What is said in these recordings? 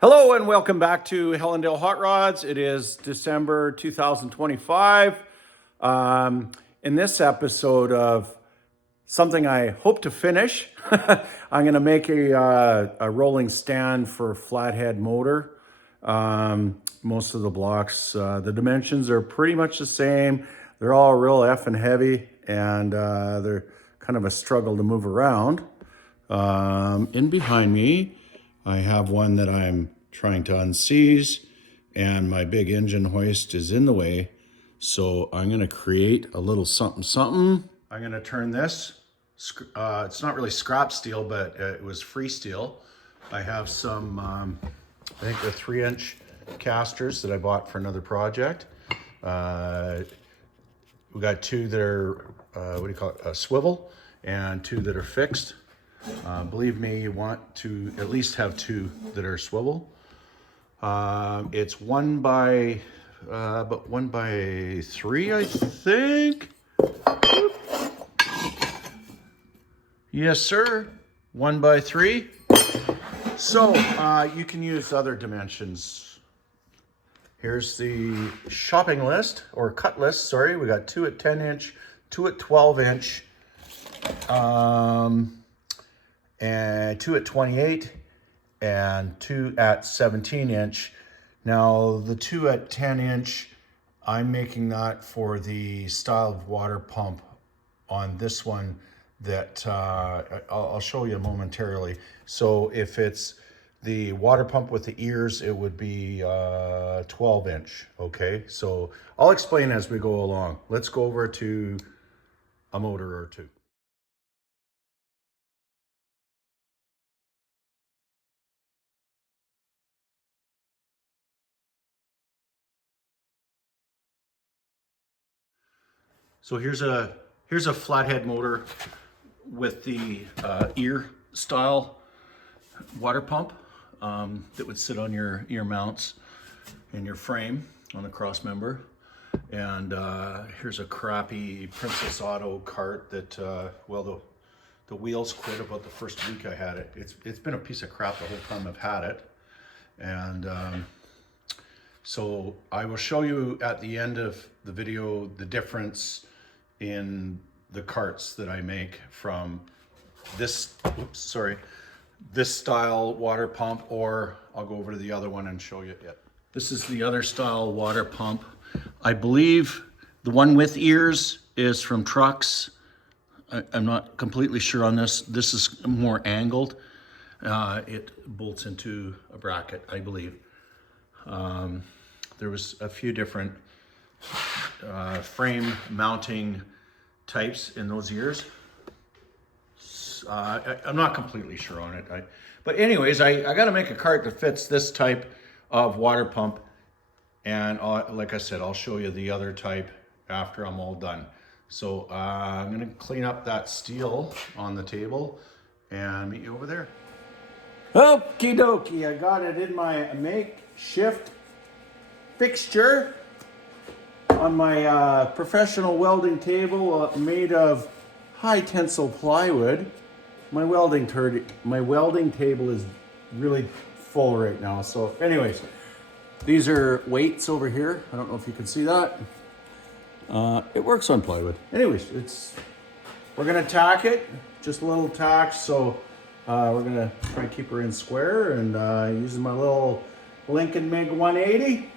Hello and welcome back to Hellendale Hot Rods. It is December 2025. In this episode of something I hope to finish, I'm going to make a rolling stand for flathead motor. Most of the blocks, the dimensions are pretty much the same. They're all real effing heavy and they're kind of a struggle to move around. In behind me, I have one that I'm trying to unseize, and my big engine hoist is in the way. So I'm going to create a little something something. I'm going to turn this. It's not really scrap steel, but it was free steel. I have some, I think they're 3-inch casters that I bought for another project. We got two that are, what do you call it, a swivel, and two that are fixed. Believe me, you want to at least have two that are swivel. It's 1 by 3, I think. Yes, sir. 1 by 3. So you can use other dimensions. Here's the shopping list, or cut list, sorry. We got 2 at 10-inch, 2 at 12-inch, and 2 at 28, and 2 at 17-inch. Now the 2 at 10-inch, I'm making that for the style of water pump on this one that I'll show you momentarily. So if it's the water pump with the ears, it would be 12-inch, okay? So I'll explain as we go along. Let's go over to a motor or two. So here's a flathead motor with the ear style water pump that would sit on your ear mounts in your frame on the cross member. And here's a crappy Princess Auto cart that, well, the wheels quit about the first week I had it. It's been a piece of crap the whole time I've had it. And so I will show you at the end of the video the difference in the carts that I make from this, this style water pump, or I'll go over to the other one and show you it. This is the other style water pump. I believe the one with ears is from Trucks. I'm not completely sure on this. This is more angled. It bolts into a bracket, I believe. There was a few different frame mounting types in those ears. I'm not completely sure on it. But anyways, I got to make a cart that fits this type of water pump. And like I said, I'll show you the other type after I'm all done. So I'm going to clean up that steel on the table and meet you over there. Okie dokie, I got it in my makeshift fixture on my professional welding table made of high tensile plywood. My welding table is really full right now. So anyways, these are weights over here. I don't know if you can see that. It works on plywood. Anyways, we're gonna tack it, just a little tack. So we're gonna try and keep her in square, and using my little Lincoln MiG 180,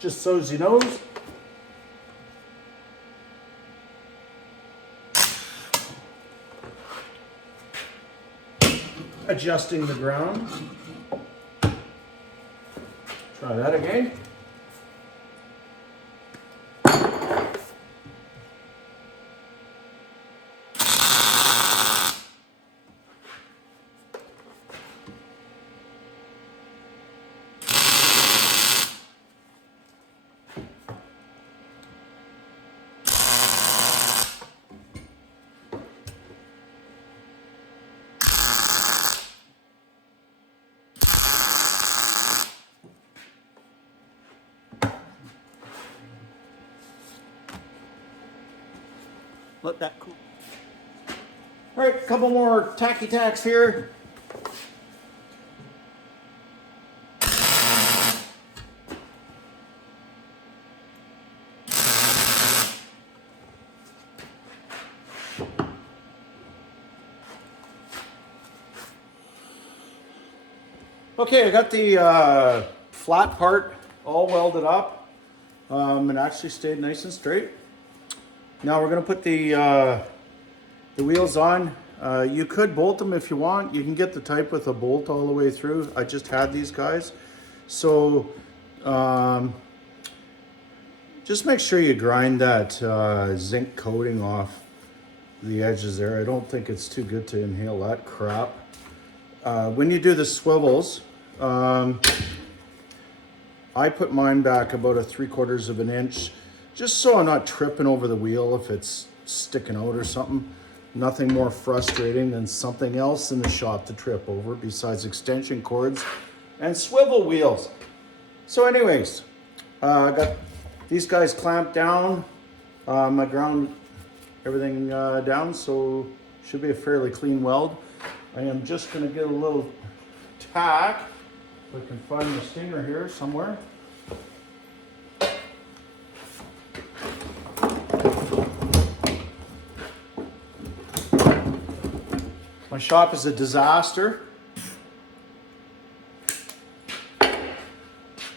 just so as you know. Adjusting the ground. Try that again. Let that cool. All right, a couple more tacky tacks here. Okay, I got the flat part all welded up. It actually stayed nice and straight. Now we're gonna put the wheels on. You could bolt them if you want. You can get the type with a bolt all the way through. I just had these guys. So just make sure you grind that zinc coating off the edges there. I don't think it's too good to inhale that crap. When you do the swivels, I put mine back about 3/4 of an inch, just so I'm not tripping over the wheel if it's sticking out or something. Nothing more frustrating than something else in the shop to trip over besides extension cords and swivel wheels. So anyways, I got these guys clamped down. I ground everything down, so should be a fairly clean weld. I am just gonna get a little tack, if I can find the stinger here somewhere. My shop is a disaster.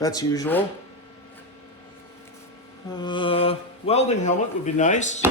That's usual. Welding helmet would be nice.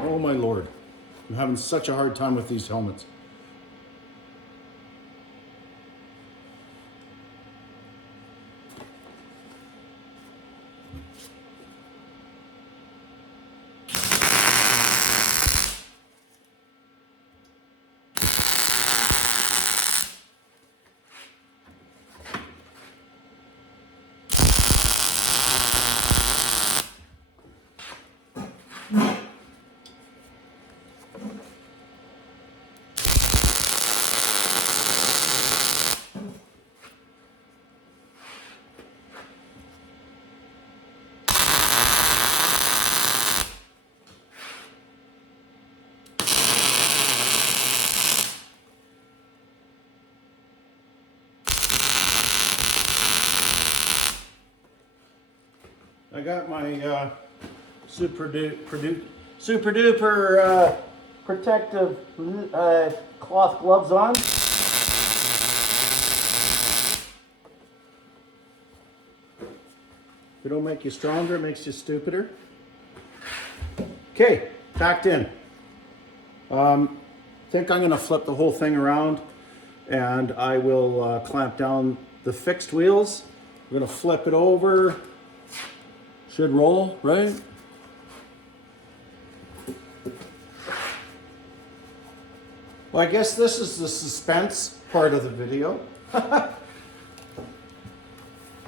Oh my Lord. I'm having such a hard time with these helmets. I got my super duper protective cloth gloves on. If it don't make you stronger, it makes you stupider. Okay, tacked in. Think I'm gonna flip the whole thing around and I will clamp down the fixed wheels. I'm gonna flip it over. Should roll, right? Well, I guess this is the suspense part of the video.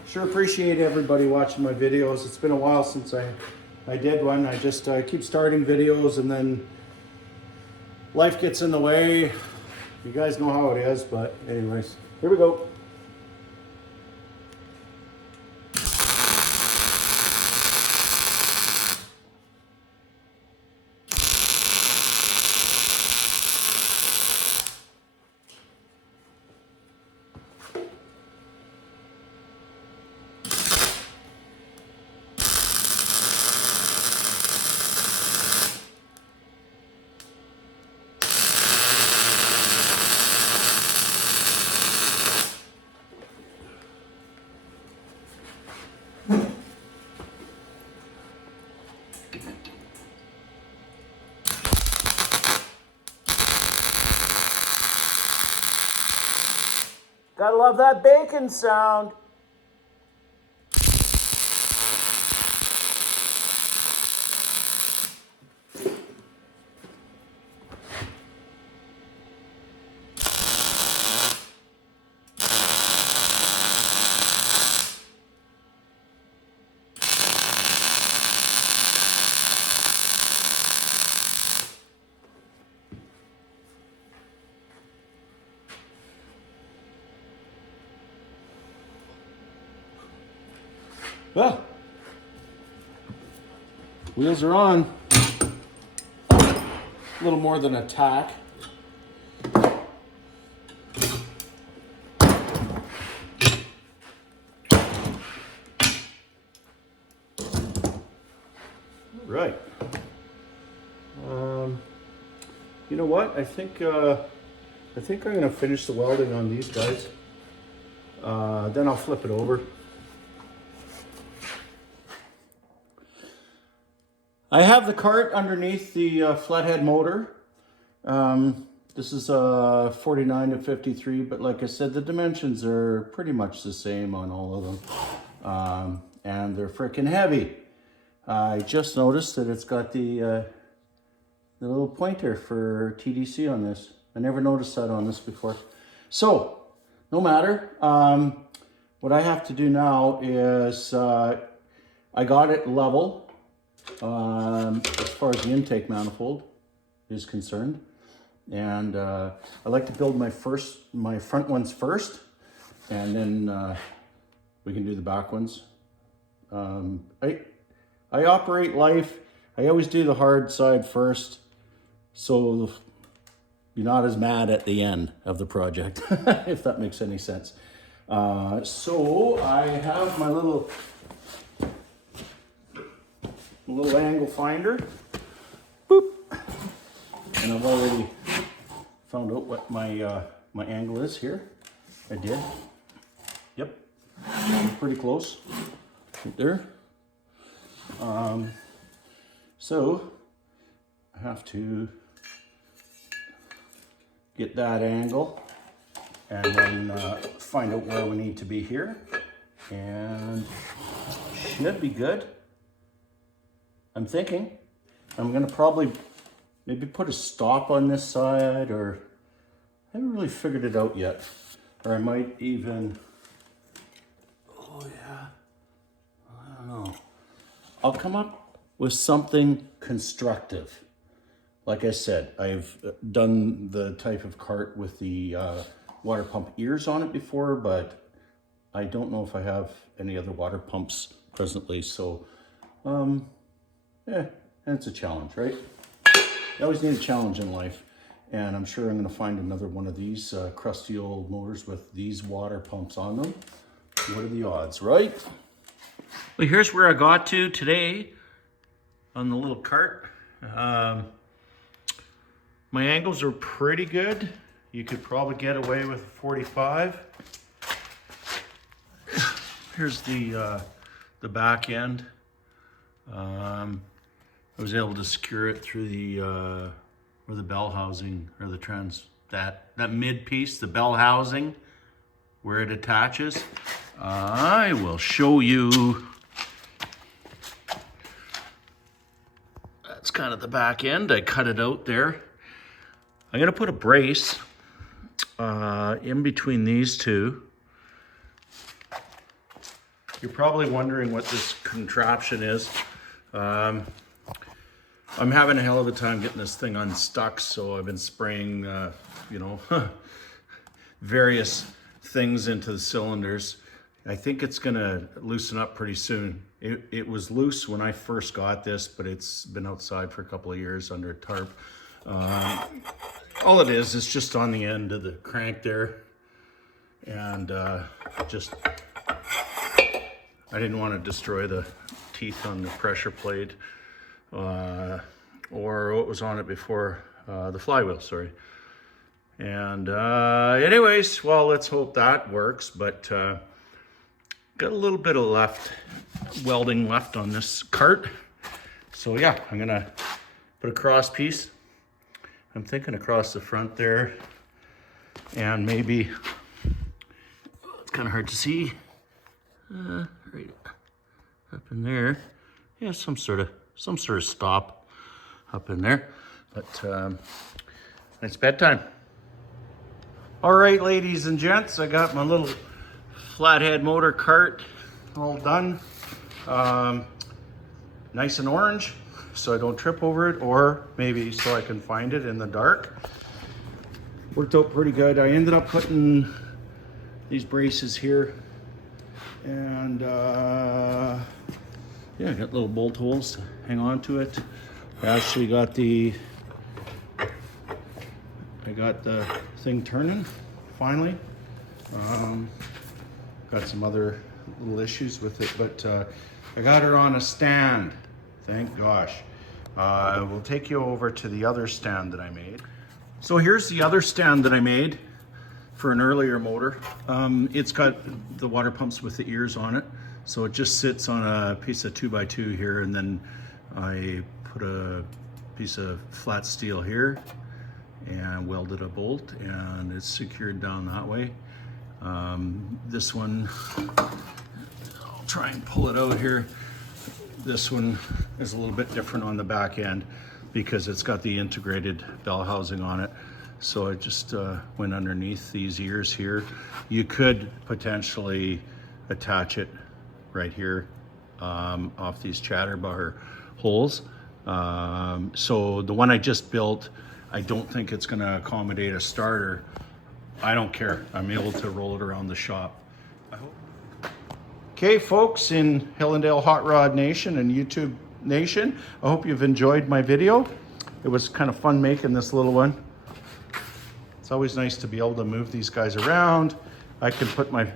Sure appreciate everybody watching my videos. It's been a while since I did one. I just keep starting videos and then life gets in the way. You guys know how it is, but anyways, here we go. Gotta love that bacon sound. Well, wheels are on. A little more than a tack. you know what? I think I'm gonna finish the welding on these guys. Then I'll flip it over. I have the cart underneath the flathead motor. This is a 49 to 53, but like I said, the dimensions are pretty much the same on all of them. And they're freaking heavy. I just noticed that it's got the little pointer for TDC on this. I never noticed that on this before. So, no matter. What I have to do now is, I got it level as far as the intake manifold is concerned. And I like to build my front ones first, and then we can do the back ones. I operate life. I always do the hard side first, so you're not as mad at the end of the project, if that makes any sense. So I have my little angle finder. Boop. And I've already found out what my my angle is here. I did. Yep. I'm pretty close. Right there. So I have to get that angle and then find out where we need to be here, and should be good. I'm thinking I'm gonna probably maybe put a stop on this side, or I haven't really figured it out yet. Or I might even, oh yeah, I don't know. I'll come up with something constructive. Like I said, I've done the type of cart with the water pump ears on it before, but I don't know if I have any other water pumps presently. So, yeah, and it's a challenge, right? You always need a challenge in life. And I'm sure I'm gonna find another one of these crusty old motors with these water pumps on them. What are the odds, right? Well, here's where I got to today on the little cart. My angles are pretty good. You could probably get away with a 45. Here's the back end. I was able to secure it through the where the bell housing, or that mid piece, the bell housing, where it attaches. I will show you. That's kind of the back end. I cut it out there. I'm gonna put a brace in between these two. You're probably wondering what this contraption is. I'm having a hell of a time getting this thing unstuck, so I've been spraying, you know, various things into the cylinders. I think it's gonna loosen up pretty soon. It was loose when I first got this, but it's been outside for a couple of years under a tarp. All it is just on the end of the crank there. And just, I didn't want to destroy the teeth on the pressure plate or what was on it before, the flywheel, sorry. And anyways, well, let's hope that works, but got a little bit of welding left on this cart. So yeah, I'm gonna put a cross piece. I'm thinking across the front there, and maybe, it's kind of hard to see, right up in there. Yeah, some sort of stop up in there, but it's bedtime. All right, ladies and gents, I got my little flathead motor cart all done. Nice and orange, so I don't trip over it, or maybe so I can find it in the dark. Worked out pretty good. I ended up putting these braces here, and yeah, I got little bolt holes to hang on to it. I actually got the thing turning finally. Got some other little issues with it, but I got her on a stand, thank gosh. We'll take you over to the other stand that I made. So here's the other stand that I made for an earlier motor. It's got the water pumps with the ears on it. So it just sits on a piece of 2x2 here, and then I put a piece of flat steel here and welded a bolt, and it's secured down that way. This one, I'll try and pull it out here. This one is a little bit different on the back end because it's got the integrated bell housing on it. So it just went underneath these ears here. You could potentially attach it right here off these chatterbar holes. So the one I just built, I don't think it's gonna accommodate a starter. I don't care. I'm able to roll it around the shop. I hope. Okay, folks in Hillendale Hot Rod Nation and YouTube Nation, I hope you've enjoyed my video. It was kind of fun making this little one. It's always nice to be able to move these guys around. I can put my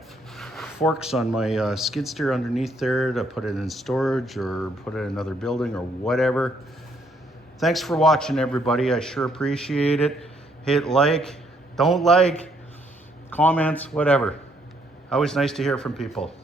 forks on my skid steer underneath there to put it in storage or put it in another building or whatever. Thanks for watching, everybody. I sure appreciate it. Hit like, don't like, comments, whatever. Always nice to hear from people.